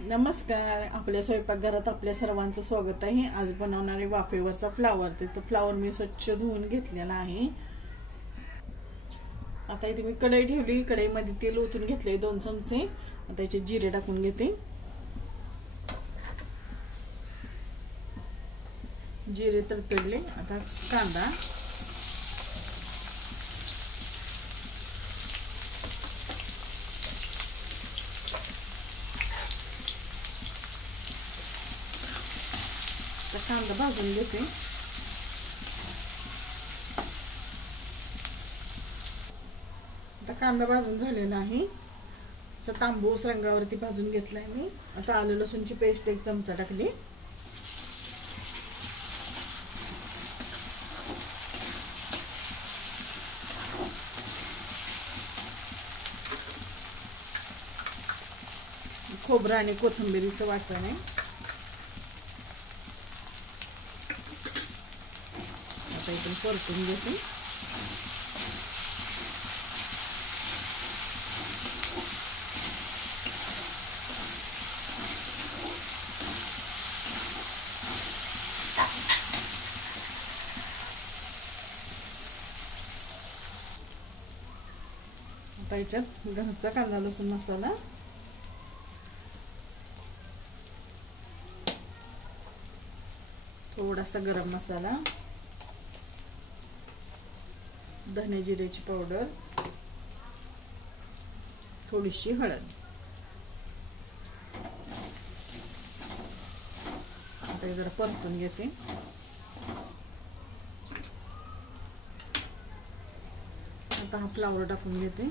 नमस्कार. आपल्या स्वयंपाकघरात आपल्या सर्वांचं स्वागत आहे. आज बनवणार आहे वाफेवरचा फ्लावर. तर फ्लावर मी स्वच्छ धुवून घेतलेला आहे. आता इथे मी कढई ठेवली. कढईमध्ये तेल ओतून घेतले 2 चमचे. आता याचे जिरे टाकून घेते. जिरे तडतडले. आता कांदा, कांदा भाजून घेते. आता कांदा भाजून झालेला आहे. तांबूस रंगावरती भाजून घेतलाय मी. आता आलं लसूणची पेस्ट 1 चमचा टाकली. खोबरं आणि कोथिंबीरीचं वाटण आहे. आता इथून परतून घेते. आता याच्यात घरचा कांदा लसूण मसाला, थोडासा गरम मसाला, धने जिऱ्याची पावडर, थोडीशी हळद. आता जरा परतून घेते. आता हा फ्लावर टाकून घेते.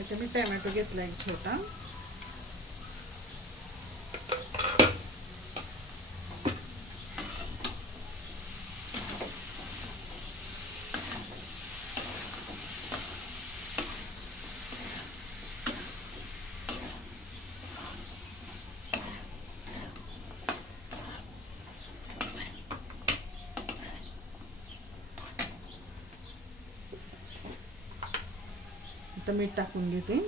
इथे मी टोमॅटो घेतला 1 छोटा. आता मीठ टाकून घेते.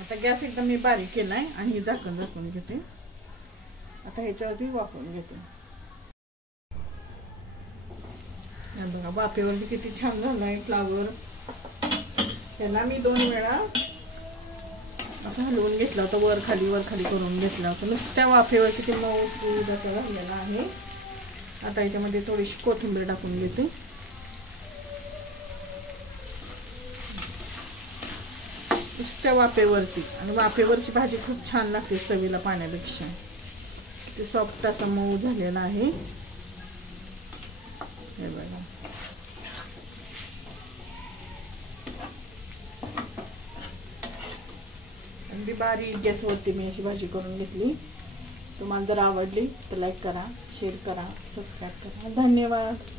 आता गॅस एकदम मी बारीक केलाय आणि झाकण झाकून घेते. आता ह्याच्यावरती वाफवून घेते. बघा वाफेवरती किती छान झालाय फ्लावर. त्याला मी 2 वेळा असं हलवून घेतलं होतं. वर खाली करून घेतलं होतं. नुसत्या वाफेवर किती मऊ असा झालेला आहे. आता याच्यामध्ये थोडीशी कोथिंबीर टाकून घेते. नुसत्या वाफेवरती. आणि वाफेवरची भाजी खूप छान लागते चवीला पाण्यापेक्षा. ते सॉफ्ट असा मऊ झालेला आहे. हे बघा. अगदी बारीक गॅसवरती मी अशी भाजी करून घेतली. तुम्हाला जर आवडली तर लाईक करा, शेअर करा, सबस्क्राईब करा. धन्यवाद.